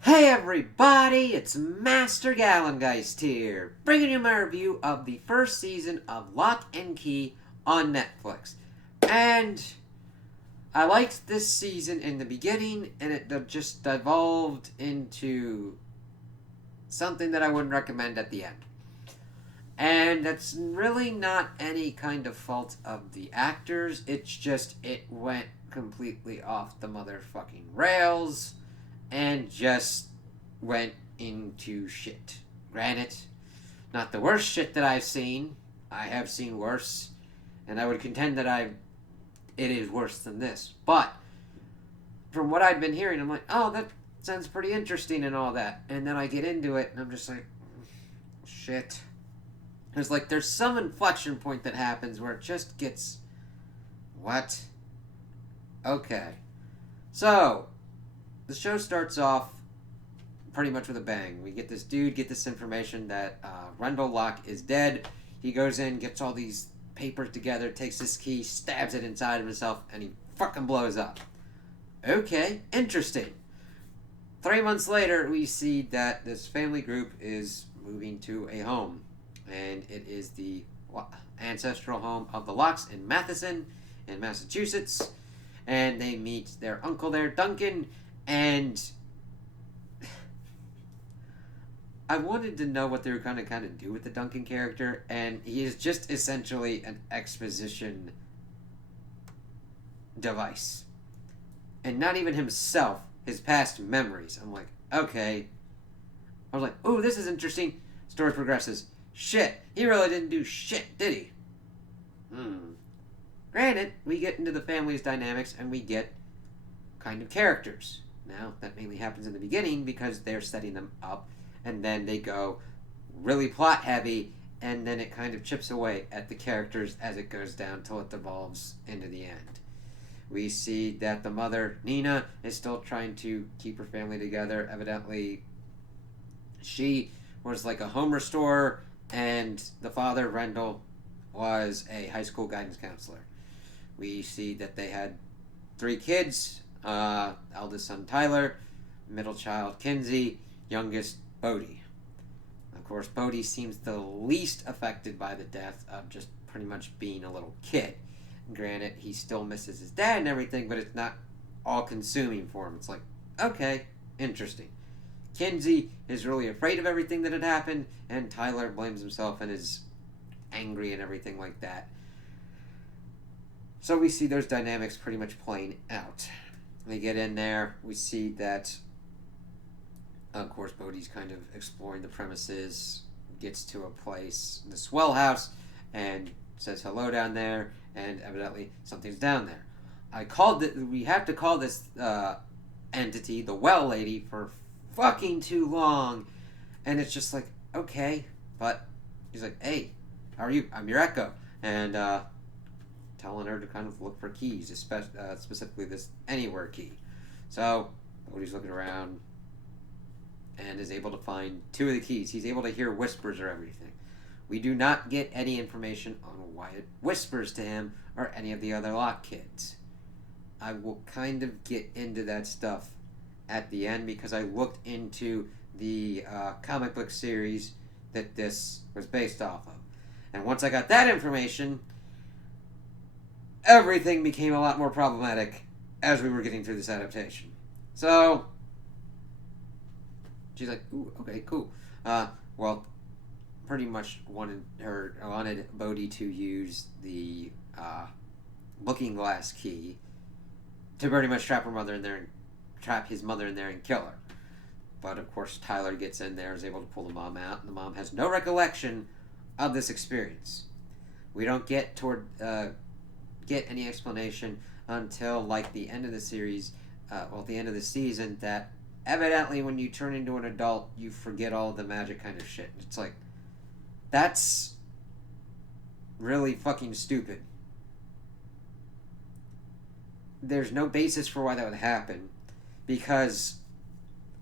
Hey everybody, it's Master Gallengeist here, bringing you my review of the first season of Lock and Key on Netflix. And I liked this season in the beginning, and it just devolved into something that I wouldn't recommend at the end. And that's really not any kind of fault of the actors, it's just it went completely off the motherfucking rails and just went into shit. Granted, not the worst shit that I've seen. I have seen worse, and I would contend that it is worse than this. But from what I'd been hearing, I'm like, oh, that sounds pretty interesting and all that. And then I get into it, and I'm just like, shit. There's some inflection point that happens where it just gets, what? Okay. So, the show starts off pretty much with a bang. We get this dude get this information that Rendell Locke is dead. He goes in, gets all these papers together, takes this key, stabs it inside of himself, and he fucking blows up. Okay, interesting. 3 months later, we see that this family group is moving to a home, and it is the ancestral home of the Lockes in Matheson, in Massachusetts, and they meet their uncle there, Duncan, and I wanted to know what they were going to kind of do with the Duncan character, and he is just essentially an exposition device. And not even himself, his past memories. I'm like, okay. I was like, ooh, this is interesting. Story progresses. Shit, he really didn't do shit, did he? Granted, we get into the family's dynamics and we get kind of characters. Now, that mainly happens in the beginning because they're setting them up, and then they go really plot heavy, and then it kind of chips away at the characters as it goes down till it devolves into the end. We see that the mother, Nina, is still trying to keep her family together. Evidently, she was like a home restorer, and the father, Rendell, was a high school guidance counselor. We see that they had 3 kids, eldest son Tyler, middle child Kinsey, youngest Bodhi. Of course, Bodhi seems the least affected by the death of just pretty much being a little kid. Granted, he still misses his dad and everything, but it's not all consuming for him. It's like, okay, interesting. Kinsey is really afraid of everything that had happened, and Tyler blames himself and is angry and everything like that. So we see those dynamics pretty much playing out. We get in there, we see that, of course, Bodhi's kind of exploring the premises, gets to a place, the Swell House, and says hello down there, and evidently something's down there. We have to call this entity the Well Lady for fucking too long, and it's just like, okay, but he's like, hey, how are you? I'm your Echo, and telling her to kind of look for keys, specifically this Anywhere key. So Bodhi's looking around and is able to find 2 of the keys. He's able to hear whispers or everything. We do not get any information on why it whispers to him or any of the other Locke kids. I will kind of get into that stuff at the end because I looked into the comic book series that this was based off of. And once I got that information, everything became a lot more problematic as we were getting through this adaptation. So, she's like, ooh, okay, cool. Well, pretty much wanted Bodhi to use the looking glass key to pretty much trap his mother in there and kill her. But of course, Tyler gets in there, is able to pull the mom out, and the mom has no recollection of this experience. We don't get any explanation until like the end of the series, the end of the season, that evidently when you turn into an adult, you forget all of the magic kind of shit. It's like, that's really fucking stupid. There's no basis for why that would happen, because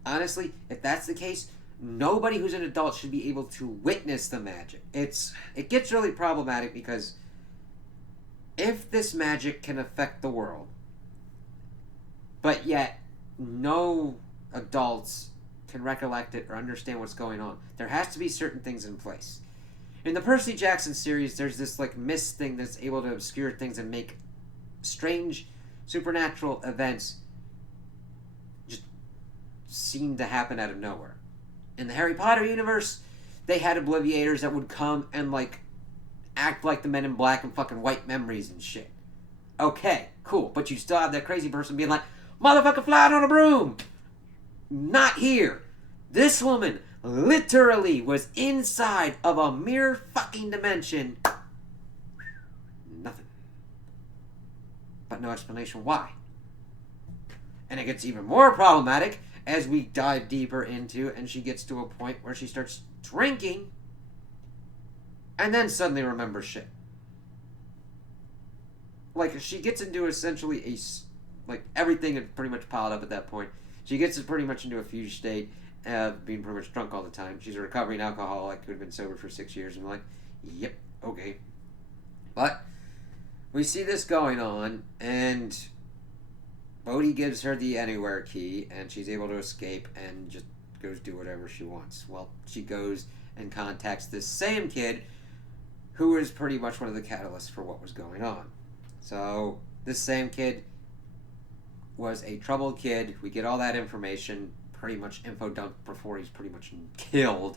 honestly, if that's the case, nobody who's an adult should be able to witness the magic. It gets really problematic because if this magic can affect the world, but yet no adults can recollect it or understand what's going on. There has to be certain things in place. In the Percy Jackson series, there's this like mist thing that's able to obscure things and make strange supernatural events just seem to happen out of nowhere. In the Harry Potter universe, they had obliviators that would come and like act like the Men in Black and fucking wipe memories and shit. Okay, cool, but you still have that crazy person being like, motherfucker flying on a broom. Not here. This woman literally was inside of a mere fucking dimension. Nothing. But no explanation why. And it gets even more problematic as we dive deeper into, and she gets to a point where she starts drinking and then suddenly remembers shit. Like, she gets into essentially like, everything had pretty much piled up at that point. She gets pretty much into a fugue state, being pretty much drunk all the time. She's a recovering alcoholic who had been sober for 6 years, and we're like, yep, okay. But we see this going on, and Bodhi gives her the Anywhere key, and she's able to escape and just goes do whatever she wants. Well, she goes and contacts this same kid who is pretty much one of the catalysts for what was going on. So, this same kid was a troubled kid. We get all that information, pretty much info dumped before he's pretty much killed.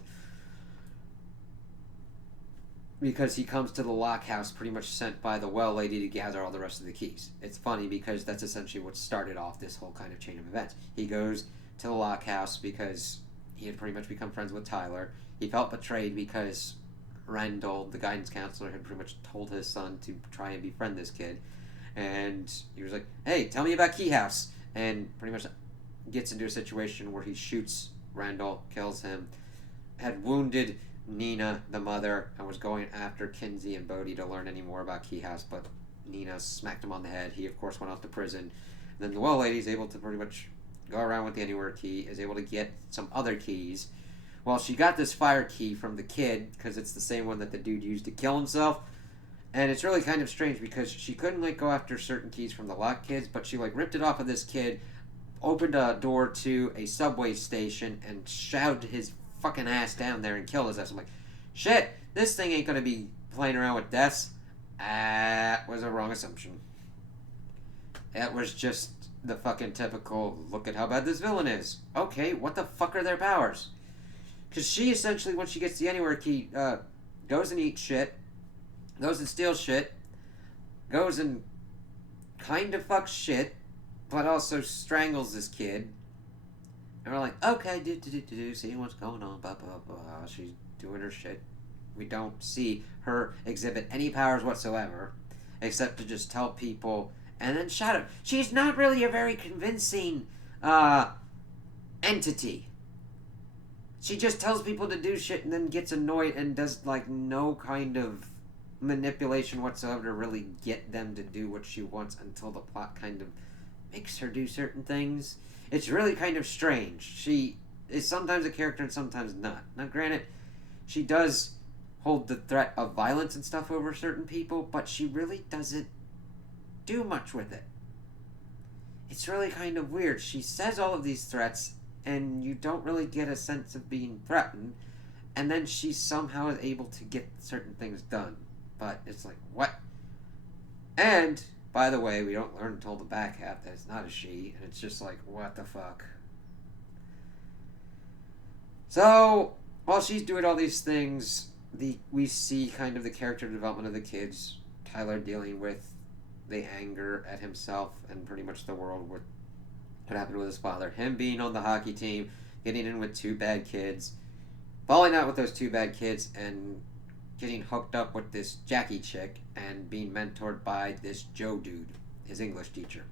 Because he comes to the Locke house pretty much sent by the well lady to gather all the rest of the keys. It's funny because that's essentially what started off this whole kind of chain of events. He goes to the Locke house because he had pretty much become friends with Tyler. He felt betrayed because Randall, the guidance counselor, had pretty much told his son to try and befriend this kid. And he was like, hey, tell me about Key House. And pretty much gets into a situation where he shoots Randall, kills him, had wounded Nina, the mother, and was going after Kinsey and Bodhi to learn any more about Key House, but Nina smacked him on the head. He, of course, went off to prison. And then the well lady is able to pretty much go around with the Anywhere key, is able to get some other keys. Well, she got this fire key from the kid, because it's the same one that the dude used to kill himself. And it's really kind of strange because she couldn't like go after certain keys from the Locke kids, but she like ripped it off of this kid, opened a door to a subway station, and shoved his fucking ass down there and killed his ass. I'm like, shit, this thing ain't gonna be playing around with deaths. That was a wrong assumption. That was just the fucking typical, look at how bad this villain is. Okay, what the fuck are their powers? Because she essentially, when she gets the Anywhere key, goes and eats shit, goes and steals shit, goes and kind of fucks shit, but also strangles this kid. And we're like, okay, see what's going on, blah, blah, blah. She's doing her shit. We don't see her exhibit any powers whatsoever, except to just tell people, and then shadow. She's not really a very convincing, entity. She just tells people to do shit and then gets annoyed and does, like, no kind of manipulation whatsoever to really get them to do what she wants until the plot kind of makes her do certain things. It's really kind of strange. She is sometimes a character and sometimes not. Now, granted, she does hold the threat of violence and stuff over certain people, but she really doesn't do much with it. It's really kind of weird. She says all of these threats, and you don't really get a sense of being threatened, and then she somehow is able to get certain things done. But it's like, what? And, by the way, we don't learn until the back half that it's not a she, and it's just like, what the fuck? So, while she's doing all these things, we see kind of the character development of the kids. Tyler dealing with the anger at himself and pretty much the world with what happened with his father. Him being on the hockey team, getting in with two bad kids, falling out with those two bad kids, and getting hooked up with this Jackie chick and being mentored by this Joe dude, his English teacher.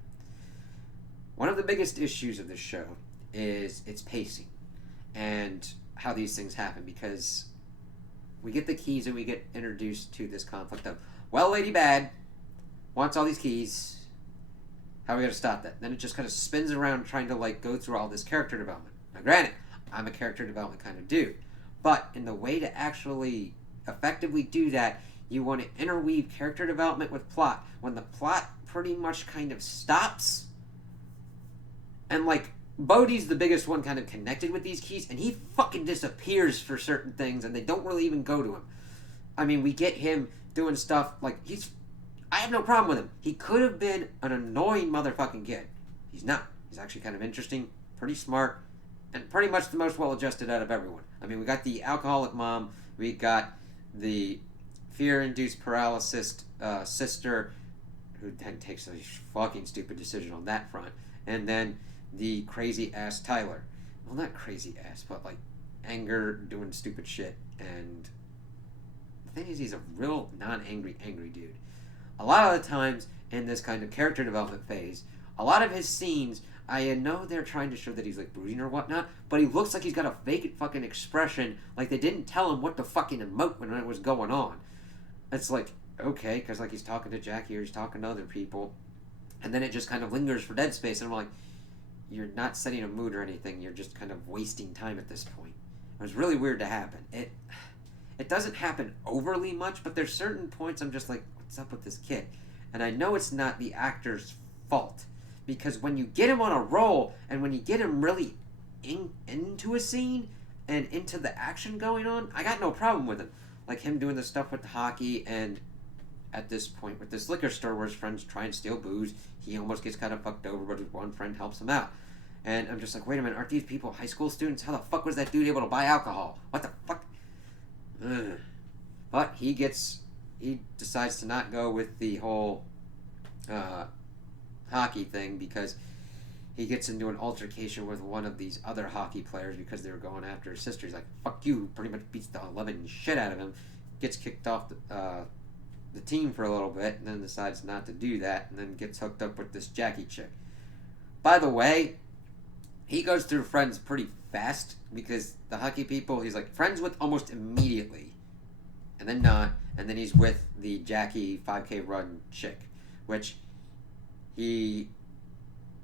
One of the biggest issues of this show is its pacing and how these things happen, because we get the keys and we get introduced to this conflict of, well, Lady Bad wants all these keys. How are we going to stop that? Then it just kind of spins around trying to like go through all this character development. Now, granted, I'm a character development kind of dude, but in the way to actually effectively do that, you want to interweave character development with plot. When the plot pretty much kind of stops, and like Bodhi's the biggest one kind of connected with these keys, and he fucking disappears for certain things, and they don't really even go to him. I mean, we get him doing stuff like I have no problem with him. He could have been an annoying motherfucking kid. He's not. He's actually kind of interesting, pretty smart, and pretty much the most well-adjusted out of everyone. I mean, we got the alcoholic mom, we got the fear-induced paralysis sister, who then takes a fucking stupid decision on that front, and then the crazy-ass Tyler. Well, not crazy-ass, but, like, anger, doing stupid shit, and the thing is, he's a real non-angry, angry dude. A lot of the times, in this kind of character development phase, a lot of his scenes, I know they're trying to show that he's, like, brooding or whatnot, but he looks like he's got a vacant fucking expression, like they didn't tell him what to fucking emote when it was going on. It's like, okay, because, like, he's talking to Jackie or he's talking to other people, and then it just kind of lingers for dead space, and I'm like, you're not setting a mood or anything, you're just kind of wasting time at this point. It was really weird to happen. It doesn't happen overly much, but there's certain points I'm just like, what's up with this kid? And I know it's not the actor's fault, because when you get him on a roll, and when you get him really into a scene, and into the action going on, I got no problem with him. Like him doing the stuff with the hockey, and at this point with this liquor store where his friends try and steal booze, he almost gets kind of fucked over, but his one friend helps him out. And I'm just like, wait a minute, aren't these people high school students? How the fuck was that dude able to buy alcohol? What the fuck? Ugh. But he decides to not go with the whole hockey thing, because he gets into an altercation with one of these other hockey players because they were going after his sister. He's like, fuck you, pretty much beats the living shit out of him, gets kicked off the team for a little bit, and then decides not to do that, and then gets hooked up with this Jackie chick. By the way, he goes through friends pretty fast, because the hockey people, he's like friends with almost immediately, and then not, and then he's with the Jackie 5K run chick, which he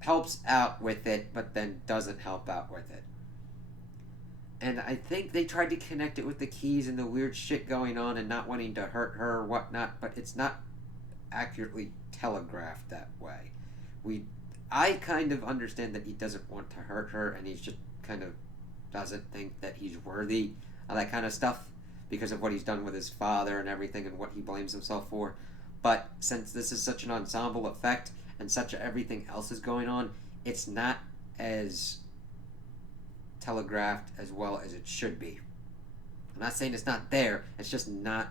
helps out with it, but then doesn't help out with it. And I think they tried to connect it with the keys and the weird shit going on and not wanting to hurt her or whatnot, but it's not accurately telegraphed that way. I kind of understand that he doesn't want to hurt her, and he's just kind of doesn't think that he's worthy of that kind of stuff because of what he's done with his father and everything and what he blames himself for. But since this is such an ensemble effect and such everything else is going on, it's not as telegraphed as well as it should be. I'm not saying it's not there, it's just not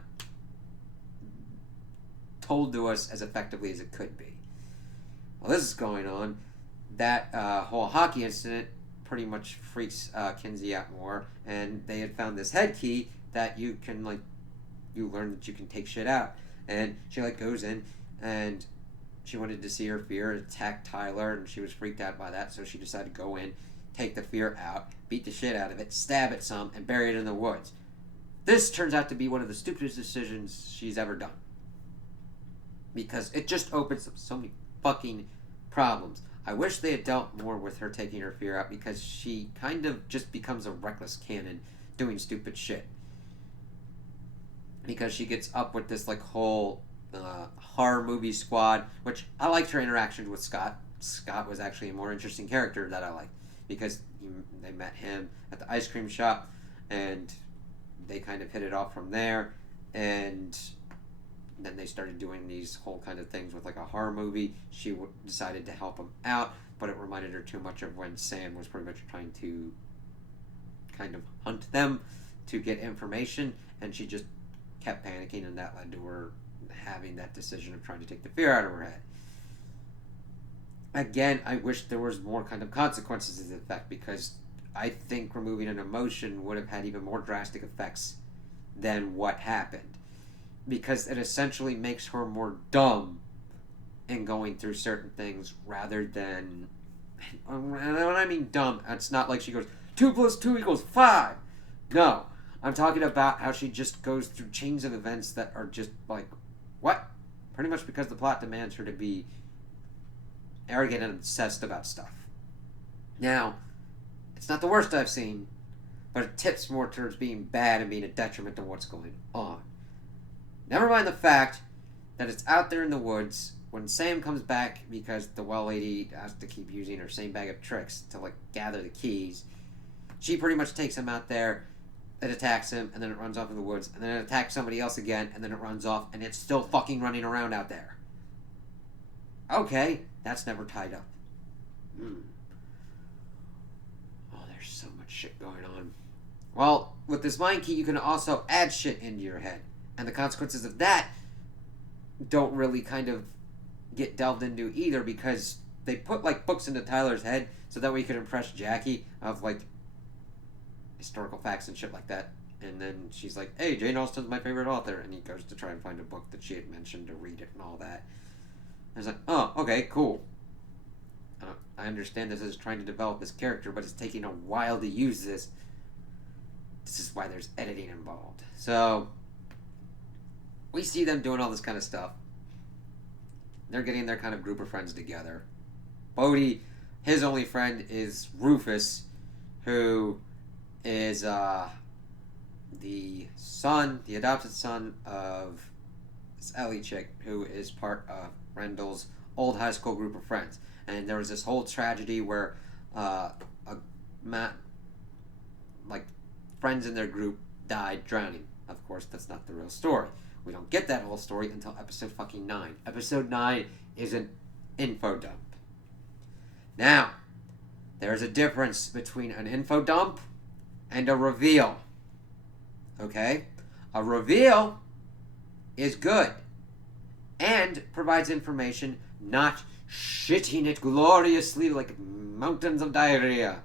told to us as effectively as it could be. While this is going on, that whole hockey incident pretty much freaks Kinsey out more, and they had found this head key that you can, like, you learn that you can take shit out. And she, like, goes in, and she wanted to see her fear attack Tyler, and she was freaked out by that, so she decided to go in, take the fear out, beat the shit out of it, stab it some, and bury it in the woods. This turns out to be one of the stupidest decisions she's ever done, because it just opens up so many fucking problems. I wish they had dealt more with her taking her fear out, because she kind of just becomes a reckless cannon doing stupid shit. Because she gets up with this, like, whole horror movie squad, which I liked her interactions with Scott. Scott was actually a more interesting character that I liked, because they met him at the ice cream shop, and they kind of hit it off from there, and then they started doing these whole kind of things with, like, a horror movie. She decided to help him out, but it reminded her too much of when Sam was pretty much trying to kind of hunt them to get information, and she just kept panicking, and that led to her having that decision of trying to take the fear out of her head. Again, I wish there was more kind of consequences to the effect, because I think removing an emotion would have had even more drastic effects than what happened, because it essentially makes her more dumb in going through certain things rather than, and when I mean dumb, it's not like she goes 2 + 2 = 5. No, I'm talking about how she just goes through chains of events that are just like, what? Pretty much because the plot demands her to be arrogant and obsessed about stuff. Now, it's not the worst I've seen, but it tips more towards being bad and being a detriment to what's going on. Never mind the fact that it's out there in the woods, when Sam comes back because the well lady has to keep using her same bag of tricks to like gather the keys, she pretty much takes him out there. It attacks him, and then it runs off in the woods, and then it attacks somebody else again, and then it runs off, and it's still fucking running around out there. Okay, that's never tied up. Oh, there's so much shit going on. Well, with this mind key, you can also add shit into your head, and the consequences of that don't really kind of get delved into either, because they put like books into Tyler's head so that way he could impress Jackie of like historical facts and shit like that. And then she's like, hey, Jane Austen's my favorite author. And he goes to try and find a book that she had mentioned to read it and all that. I was like, oh, okay, cool. I understand this is trying to develop this character, but it's taking a while to use this. This is why there's editing involved. So, we see them doing all this kind of stuff. They're getting their kind of group of friends together. Bodhi, his only friend is Rufus, who is the adopted son of this Ellie chick, who is part of Rendell's old high school group of friends. And there was this whole tragedy where friends in their group died drowning. Of course, that's not the real story. We don't get that whole story until episode fucking 9. Episode 9 is an info dump. Now, there's a difference between an info dump and a reveal. Okay? A reveal is good and provides information, not shitting it gloriously like mountains of diarrhea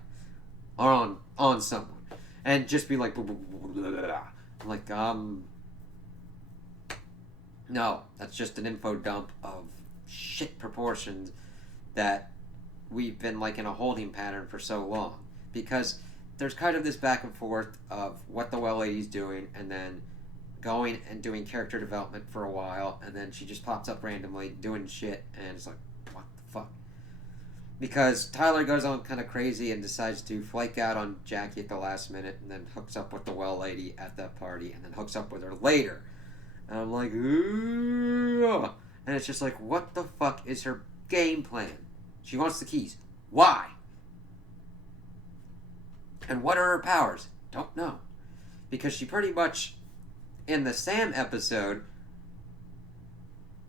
on someone. And just be like, like, no, that's just an info dump of shit proportions that we've been like in a holding pattern for so long. Because there's kind of this back and forth of what the well lady's doing, and then going and doing character development for a while, and then she just pops up randomly doing shit, and it's like, what the fuck? Because Tyler goes on kind of crazy and decides to flake out on Jackie at the last minute, and then hooks up with the well lady at that party, and then hooks up with her later. And I'm like, ooh. And it's just like, what the fuck is her game plan? She wants the keys. Why? And what are her powers? Don't know. Because she pretty much, in the Sam episode,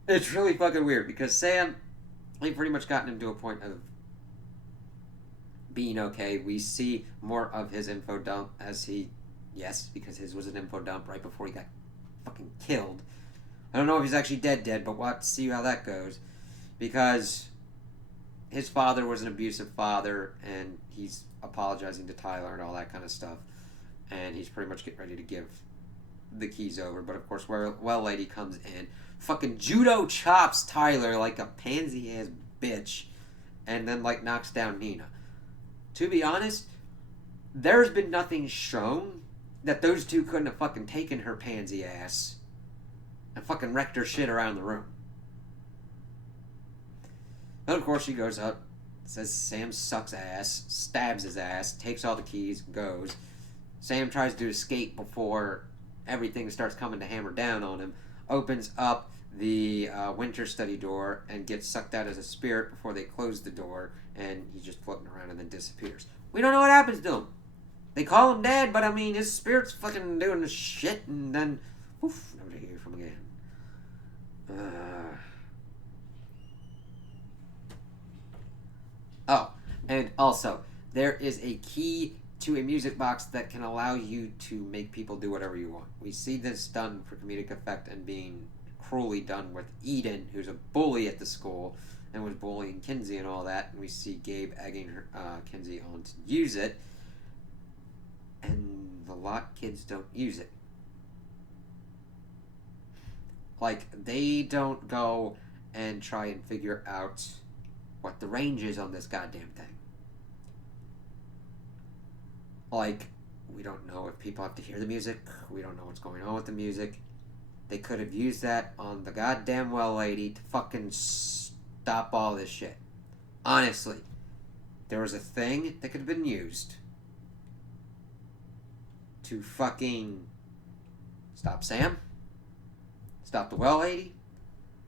it's really fucking weird. Because Sam, they've pretty much gotten him to a point of being okay. We see more of his info dump as he, yes, because his was an info dump right before he got fucking killed. I don't know if he's actually dead, but we'll have to see how that goes. Because his father was an abusive father, and he's apologizing to Tyler and all that kind of stuff. And he's pretty much getting ready to give the keys over. But of course, well lady comes in, fucking judo chops Tyler like a pansy-ass bitch, and then like knocks down Nina. To be honest, there's been nothing shown that those two couldn't have fucking taken her pansy ass and fucking wrecked her shit around the room. Then of course she goes up, says Sam sucks ass, stabs his ass, takes all the keys, goes. Sam tries to escape before everything starts coming to hammer down on him, opens up the winter study door and gets sucked out as a spirit before they close the door, and he's just floating around and then disappears. We don't know what happens to him. They call him dead, but I mean, his spirit's fucking doing the shit, and then, poof, never to hear from him again. Oh, and also, there is a key to a music box that can allow you to make people do whatever you want. We see this done for comedic effect and being cruelly done with Eden, who's a bully at the school and was bullying Kinsey and all that, and we see Gabe egging Kinsey on to use it, and the Locke kids don't use it. Like, they don't go and try and figure out what the range is on this goddamn thing. Like, we don't know if people have to hear the music. We don't know what's going on with the music. They could have used that on the goddamn well lady to fucking stop all this shit. Honestly, there was a thing that could have been used to fucking stop Sam, stop the well lady,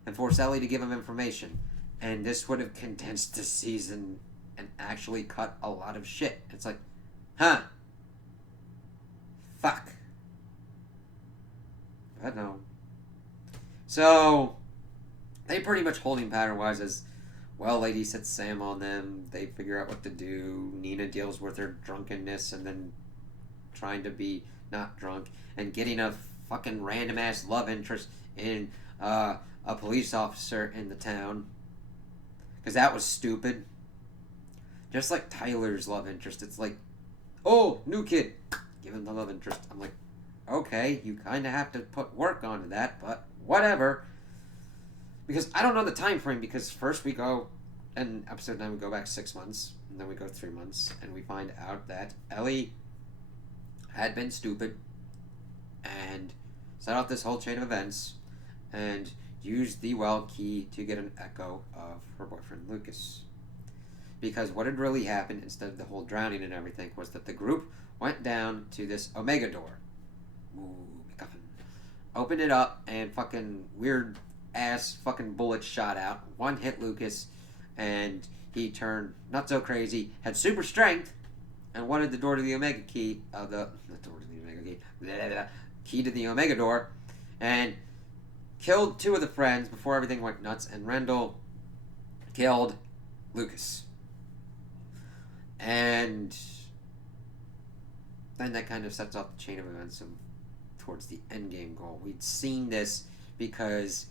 and force Ellie to give him information. And this would have condensed the season and actually cut a lot of shit. It's like, huh? Fuck. But no. So, they pretty much holding pattern-wise as, well, Lady sets Sam on them. They figure out what to do. Nina deals with her drunkenness and then trying to be not drunk and getting a fucking random-ass love interest in a police officer in the town. Because that was stupid. Just like Tyler's love interest. It's like, oh, new kid. Give him the love interest. I'm like, okay, you kind of have to put work onto that, but whatever. Because I don't know the time frame, because first we go, in episode 9 we go back 6 months, and then we go 3 months, and we find out that Ellie had been stupid, and set off this whole chain of events, and used the well key to get an echo of her boyfriend Lucas. Because what had really happened, instead of the whole drowning and everything, was that the group went down to this Omega door. Ooh, MacGuffin. Opened it up, and fucking weird ass fucking bullets shot out. One hit Lucas, and he turned not so crazy, had super strength, and wanted the door to the Omega key, key to the Omega door, and killed 2 of the friends before everything went nuts, and Rendell killed Lucas. And then that kind of sets off the chain of events towards the endgame goal. We'd seen this because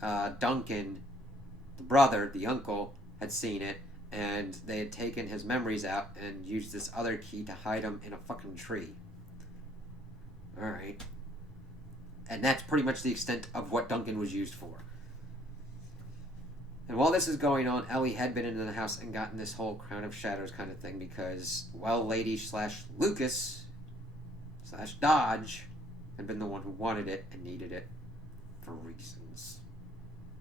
Duncan, the brother, the uncle, had seen it, and they had taken his memories out and used this other key to hide him in a fucking tree. Alright. And that's pretty much the extent of what Duncan was used for. And while this is going on, Ellie had been into the house and gotten this whole Crown of Shadows kind of thing because, well, Lady / Lucas / Dodge had been the one who wanted it and needed it for reasons.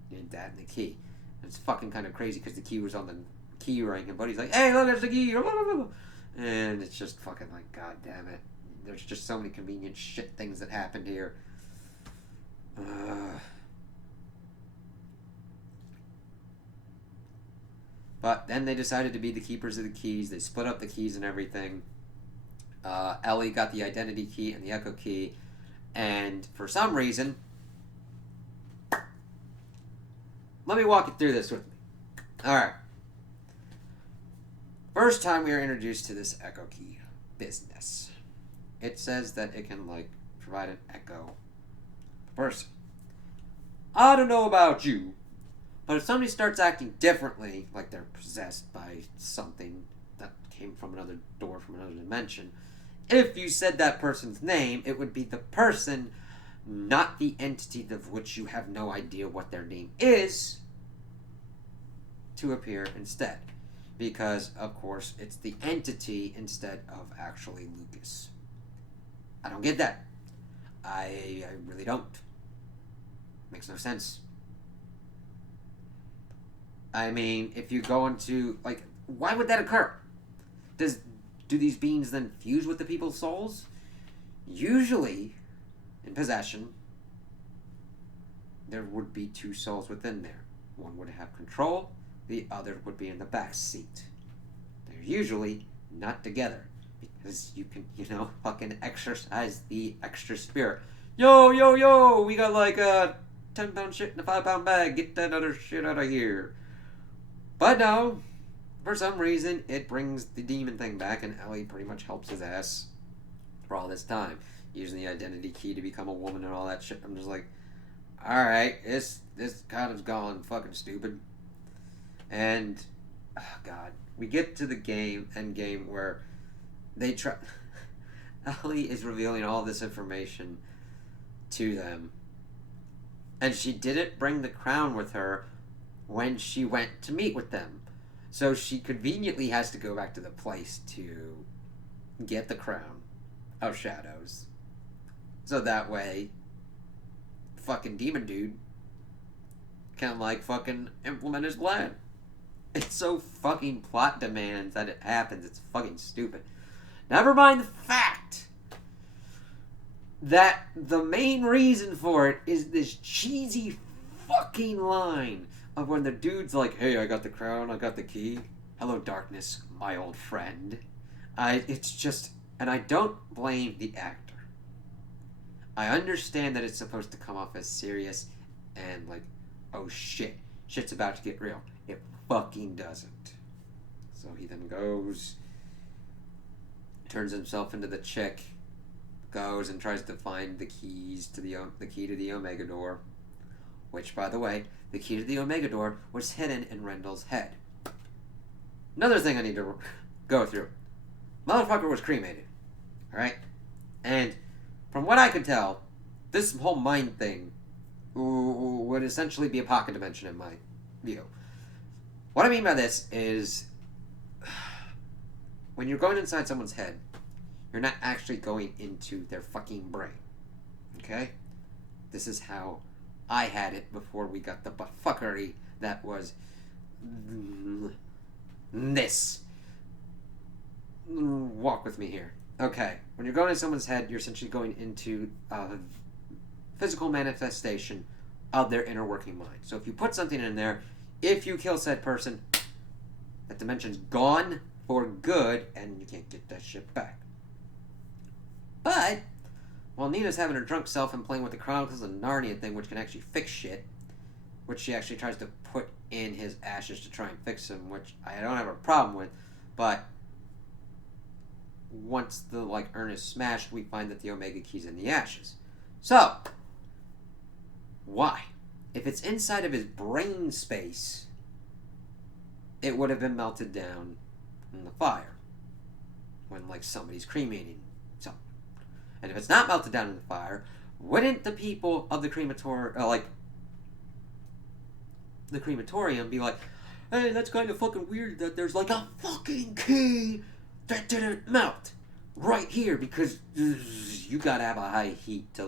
Needed that and the key. And it's fucking kind of crazy because the key was on the key ring, and Buddy's like, hey, look, there's the key. And it's just fucking like, god damn it. There's just so many convenient shit things that happened here. But then they decided to be the keepers of the keys. They split up the keys and everything. Ellie got the identity key and the echo key. And for some reason... Let me walk you through this with me. Alright. First time we are introduced to this echo key business. It says that it can, like, provide an echo person. I don't know about you, but if somebody starts acting differently, like they're possessed by something that came from another door from another dimension, if you said that person's name, it would be the person, not the entity of which you have no idea what their name is, to appear instead. Because, of course, it's the entity instead of actually Lucas. I don't get that. I really don't. Makes no sense. I mean, if you go into, like, why would that occur? Do these beings then fuse with the people's souls? Usually, in possession, there would be 2 souls within there. One would have control, the other would be in the back seat. They're usually not together, because you can, fucking exercise the extra spirit. Yo, we got like a 10-pound shit in a 5-pound bag, get that other shit out of here. But no, for some reason, it brings the demon thing back, and Ellie pretty much helps his ass for all this time, using the identity key to become a woman and all that shit. I'm just like, alright, this kind of's gone fucking stupid. And, oh god, we get to the end game where they try... Ellie is revealing all this information to them. And she didn't bring the crown with her when she went to meet with them. So she conveniently has to go back to the place to get the crown of shadows. So that way, fucking demon dude can, like, fucking implement his plan. It's so fucking plot demands that it happens. It's fucking stupid. Never mind the fact that the main reason for it is this cheesy fucking line of when the dude's like, "Hey, I got the crown, I got the key. Hello, darkness, my old friend." It's just, and I don't blame the actor. I understand that it's supposed to come off as serious and like, oh shit's about to get real. It fucking doesn't. So he then goes, turns himself into the chick, goes and tries to find the keys to the key to the Omega door, which, by the way, the key to the Omega door was hidden in Rendell's head. Another thing I need to go through. Motherfucker was cremated. Alright? And from what I could tell, this whole mind thing would essentially be a pocket dimension in my view. What I mean by this is, when you're going inside someone's head, you're not actually going into their fucking brain. Okay? This is how I had it before we got the fuckery that was this. Walk with me here. Okay, when you're going into someone's head, you're essentially going into a physical manifestation of their inner working mind. So if you put something in there, if you kill said person, that dimension's gone for good, and you can't get that shit back. But while Nina's having her drunk self and playing with the Chronicles of Narnia thing, which can actually fix shit, which she actually tries to put in his ashes to try and fix him, which I don't have a problem with, but once the urn is smashed, we find that the Omega Key's in the ashes. So, why? If it's inside of his brain space, it would have been melted down in the fire when somebody's cremating something. And if it's not melted down in the fire, wouldn't the people of the crematorium, the crematorium, be like, "Hey, that's kind of fucking weird that there's a fucking key that didn't melt right here, because you gotta have a high heat to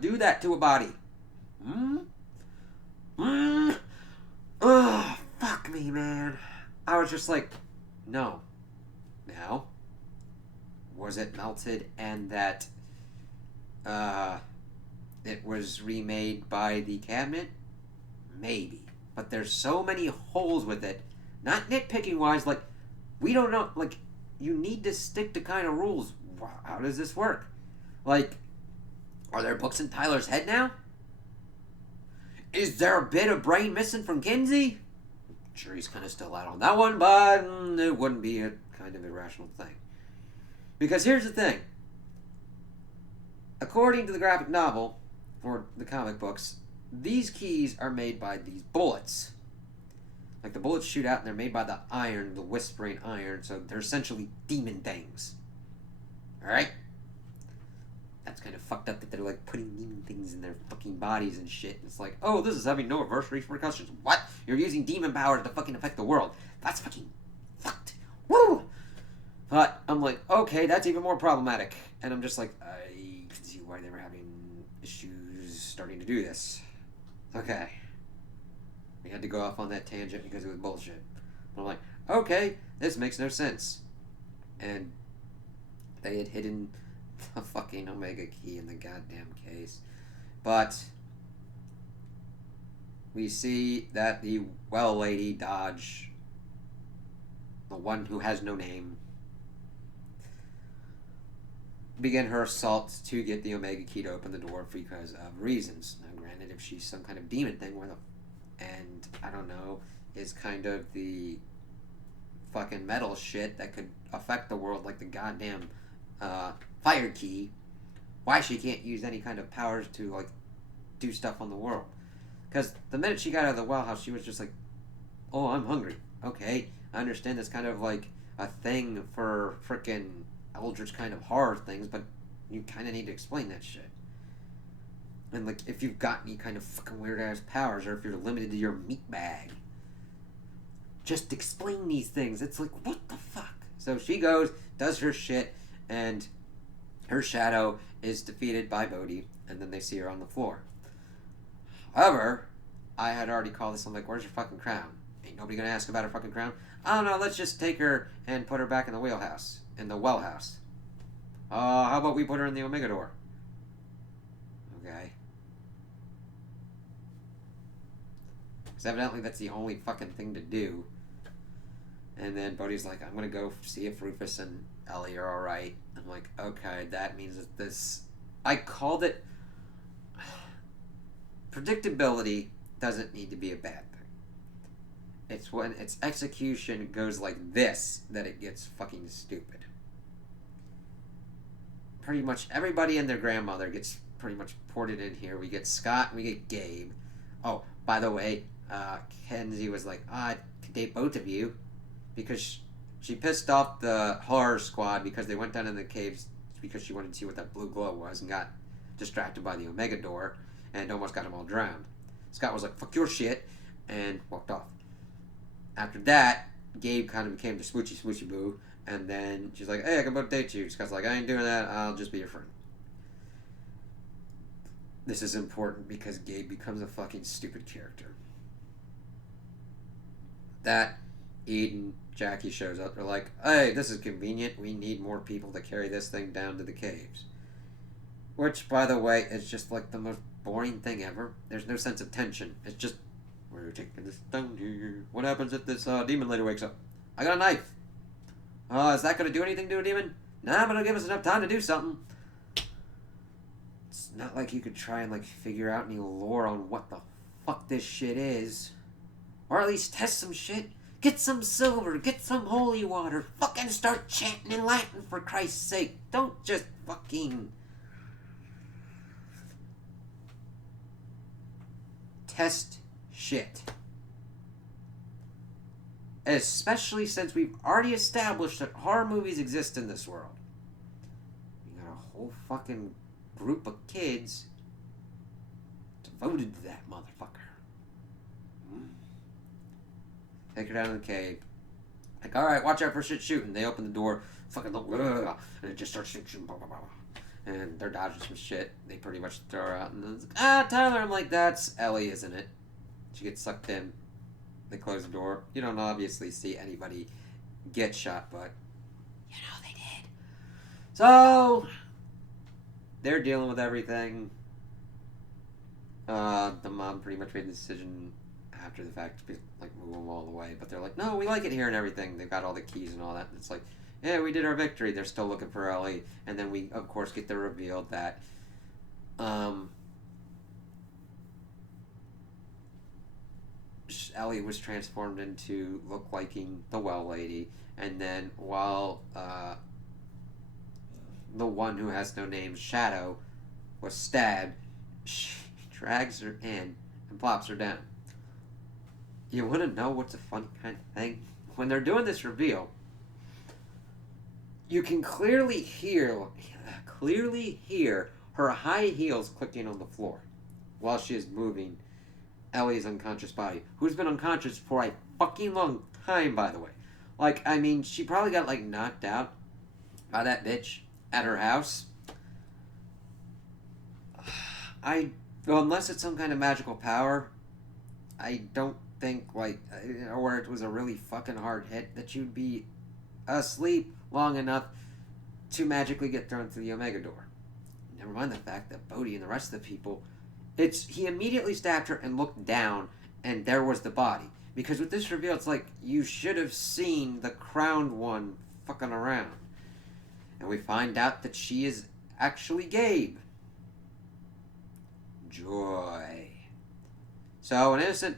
do that to a body." Oh, fuck me, man. I was just like, no. Now, was it melted and that it was remade by the cabinet? Maybe. But there's so many holes with it. Not nitpicking wise, we don't know, you need to stick to kind of rules. How does this work? Are there books in Tyler's head now? Is there a bit of brain missing from Kinsey? I'm sure he's kind of still out on that one, but it wouldn't be a kind of irrational thing. Because here's the thing. According to the graphic novel, or the comic books, these keys are made by these bullets. The bullets shoot out and they're made by the iron, the whispering iron, so they're essentially demon things. Alright? That's kind of fucked up that they're putting demon things in their fucking bodies and shit. It's oh, this is having no adverse repercussions. What? You're using demon powers to fucking affect the world. That's fucking fucked. Woo! But I'm okay, that's even more problematic. And I'm just I can see why they were having issues starting to do this. Okay. We had to go off on that tangent because it was bullshit. But I'm okay, this makes no sense. And they had hidden the fucking Omega Key in the goddamn case. But we see that the well lady Dodge, the one who has no name, began her assault to get the Omega Key to open the door because of reasons. Now, granted, if she's some kind of demon thing, and I don't know, is kind of the fucking metal shit that could affect the world like the goddamn fire key, why she can't use any kind of powers to do stuff on the world. Because the minute she got out of the well house, she was just oh, I'm hungry. Okay, I understand that's kind of a thing for frickin' eldritch kind of horror things, but you kind of need to explain that shit. And if you've got any kind of fucking weird ass powers, or if you're limited to your meat bag, just explain these things. It's what the fuck? So she goes, does her shit, and her shadow is defeated by Bodhi, and then they see her on the floor. However, I had already called this. I'm where's your fucking crown? Ain't nobody gonna ask about her fucking crown. I don't know, let's just take her and put her back in the wheelhouse. In the well house. How about we put her in the Omega door? Okay. Because evidently that's the only fucking thing to do. And then Bodhi's like, I'm gonna go see if Rufus and Ellie are alright. I'm like, okay, that means that this... I called it... Predictability doesn't need to be a bad thing. It's when its execution goes like this that it gets fucking stupid. Pretty much everybody and their grandmother gets pretty much ported in here. We get Scott and we get Gabe. Oh, by the way, Kenzie was like, I could date both of you. Because she pissed off the horror squad because they went down in the caves because she wanted to see what that blue glow was and got distracted by the Omega door and almost got them all drowned. Scott was like, fuck your shit, and walked off. After that, Gabe kind of became the smoochy boo, and then she's like, hey, I can both date you. Scott's like, I ain't doing that, I'll just be your friend. This is important because Gabe becomes a fucking stupid character. That, Eden, Jackie shows up. They're like, hey, this is convenient. We need more people to carry this thing down to the caves. Which, by the way, is just like the most boring thing ever. There's no sense of tension. It's just, we're taking this down here. What happens if this demon later wakes up? I got a knife. Is that going to do anything to a demon? Nah, but it'll give us enough time to do something. It's not like you could try and, like, figure out any lore on what the fuck this shit is. Or at least test some shit. Get some silver, get some holy water, fucking start chanting in Latin for Christ's sake. Don't just fucking... test shit. Especially since we've already established that horror movies exist in this world. You got a whole fucking group of kids devoted to that motherfucker. Take her down to the cave. Like, alright, watch out for shit shooting. They open the door, fucking look, and it just starts shooting, blah, blah, blah. And they're dodging some shit. They pretty much throw her out, and then it's like, Tyler. I'm like, that's Ellie, isn't it? She gets sucked in. They close the door. You don't obviously see anybody get shot, but you know they did. So, they're dealing with everything. The mom pretty much made the decision after the fact to like move them all away, but they're like, no, we like it here and everything. They've got all the keys and all that, and it's like, yeah, we did our victory. They're still looking for Ellie, and then we of course get the reveal that Ellie was transformed into look liking the well lady, and then while the one who has no name, Shadow, was stabbed, she drags her in and plops her down. You want to know what's a funny kind of thing? When they're doing this reveal, you can clearly hear her high heels clicking on the floor while she is moving Ellie's unconscious body, who's been unconscious for a fucking long time, by the way. Like, I mean, she probably got, like, knocked out by that bitch at her house. Well, unless it's some kind of magical power, I don't think, like, or it was a really fucking hard hit, that you'd be asleep long enough to magically get thrown through the Omega door. Never mind the fact that Bodhi and the rest of the people, he immediately stabbed her and looked down, and there was the body. Because with this reveal, it's like, you should have seen the crowned one fucking around. And we find out that she is actually Gabe. Joy. So, an innocent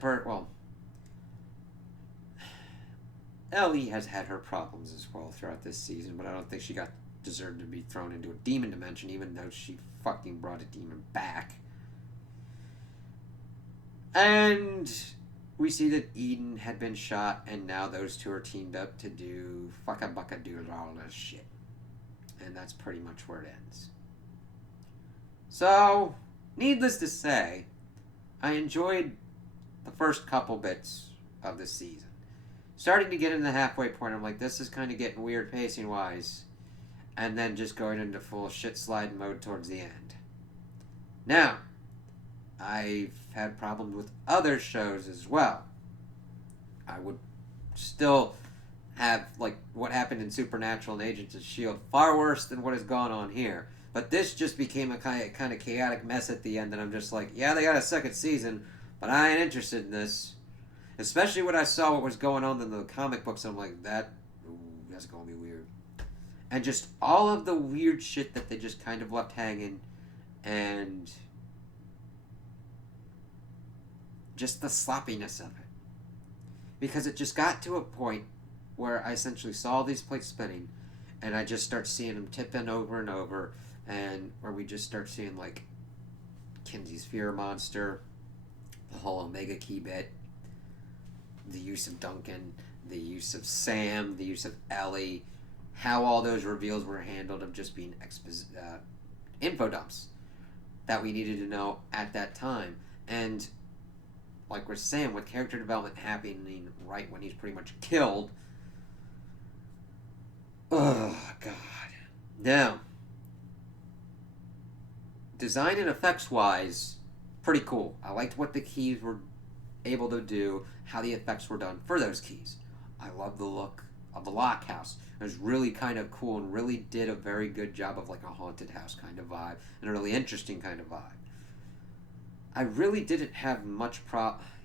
Ellie has had her problems as well throughout this season, but I don't think she deserved to be thrown into a demon dimension, even though she fucking brought a demon back. And we see that Eden had been shot, and now those two are teamed up to do fucka-bucka-doodle all this shit. And that's pretty much where it ends. So, needless to say, I enjoyed the first couple bits of this season. Starting to get in the halfway point, I'm like, this is kind of getting weird pacing-wise. And then just going into full shit-slide mode towards the end. Now, I've had problems with other shows as well. I would still have, like, what happened in Supernatural and Agents of S.H.I.E.L.D. far worse than what has gone on here. But this just became a kind of chaotic mess at the end, and I'm just like, yeah, they got a second season, but I ain't interested in this. Especially when I saw what was going on in the comic books, I'm like, that's gonna be weird. And just all of the weird shit that they just kind of left hanging, and just the sloppiness of it. Because it just got to a point where I essentially saw these plates spinning, and I just start seeing them tipping over and over, and where we just start seeing, like, Kinsey's Fear Monster, the whole Omega Key bit, the use of Duncan, the use of Sam, the use of Ellie, how all those reveals were handled of just being info dumps that we needed to know at that time. And like we're saying, with character development happening right when he's pretty much killed. Oh, God. Now, design and effects-wise, pretty cool. I liked what the keys were able to do, how the effects were done for those keys. I love the look of the Locke house. It was really kind of cool and really did a very good job of like a haunted house kind of vibe and a really interesting kind of vibe. I really didn't have much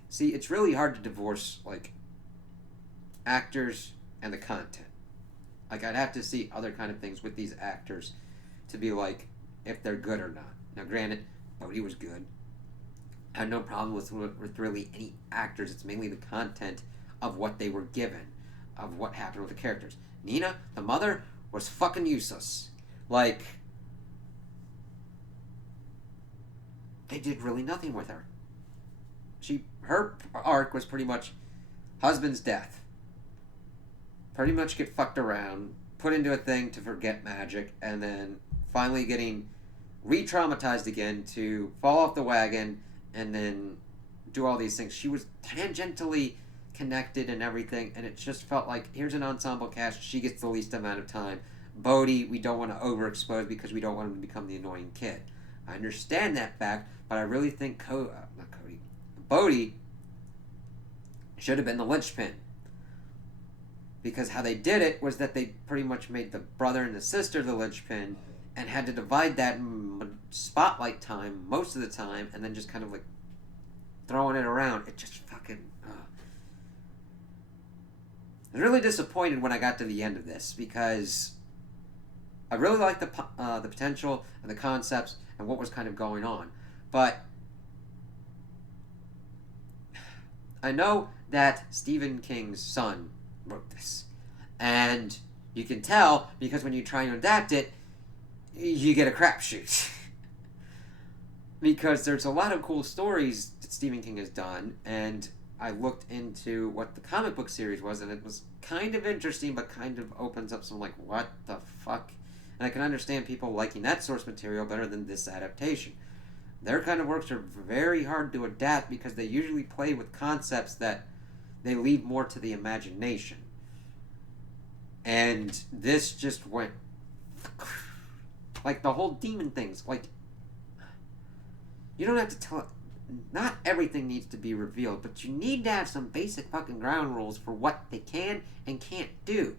See, it's really hard to divorce like actors and the content. Like, I'd have to see other kind of things with these actors to be like if they're good or not. Now, granted, Bodhi was good. I had no problem with really any actors. It's mainly the content of what they were given, of what happened with the characters. Nina, the mother, was fucking useless. Like, they did really nothing with her. Her arc was pretty much husband's death. Pretty much get fucked around, put into a thing to forget magic, and then finally getting re-traumatized again to fall off the wagon and then do all these things. She was tangentially connected and everything, and it just felt like, here's an ensemble cast, she gets the least amount of time. Bodhi, we don't want to overexpose because we don't want him to become the annoying kid. I understand that fact, but I really think Bodhi should have been the linchpin. Because how they did it was that they pretty much made the brother and the sister the linchpin and had to divide that spotlight time most of the time and then just kind of like throwing it around. It just fucking... I was really disappointed when I got to the end of this because I really liked the potential and the concepts and what was kind of going on. But I know that Stephen King's son wrote this. And you can tell because when you try and adapt it, you get a crapshoot. Because there's a lot of cool stories that Stephen King has done, and I looked into what the comic book series was, and it was kind of interesting, but kind of opens up some like, what the fuck? And I can understand people liking that source material better than this adaptation. Their kind of works are very hard to adapt because they usually play with concepts that they leave more to the imagination. And this just went... Like, the whole demon things. Like, you don't have to tell... Not everything needs to be revealed, but you need to have some basic fucking ground rules for what they can and can't do.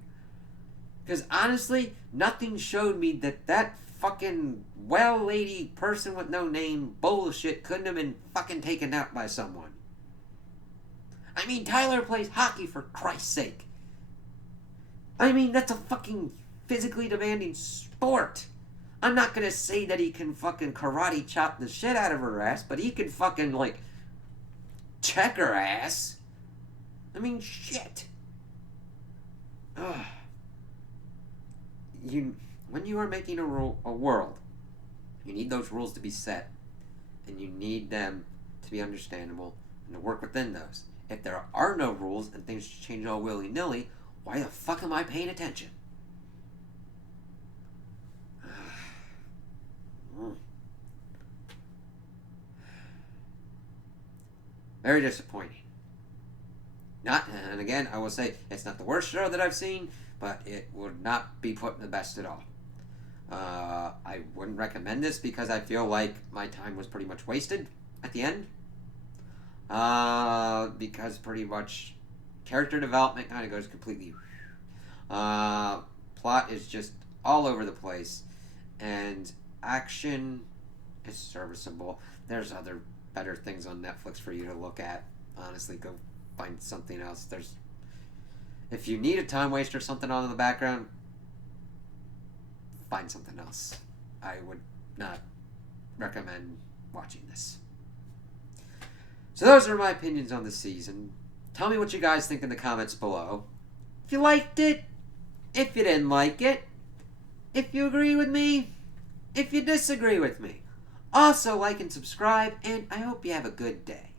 Because, honestly, nothing showed me that fucking well lady person with no name bullshit couldn't have been fucking taken out by someone. I mean, Tyler plays hockey, for Christ's sake. I mean, that's a fucking physically demanding sport. I'm not gonna say that he can fucking karate chop the shit out of her ass, but he can fucking, like, check her ass. I mean, shit. Ugh. When you are making a world, you need those rules to be set, and you need them to be understandable and to work within those. If there are no rules and things change all willy-nilly, why the fuck am I paying attention? Very disappointing. And again, I will say, it's not the worst show that I've seen, but it would not be put in the best at all. I wouldn't recommend this because I feel like my time was pretty much wasted at the end. Because pretty much character development kind of goes completely... plot is just all over the place, and action is serviceable. There's other better things on Netflix for you to look at. Honestly, go find something else. If you need a time waster or something on in the background, find something else. I would not recommend watching this. So those are my opinions on the season. Tell me what you guys think in the comments below. If you liked it, if you didn't like it, if you agree with me, if you disagree with me. Also, like and subscribe, and I hope you have a good day.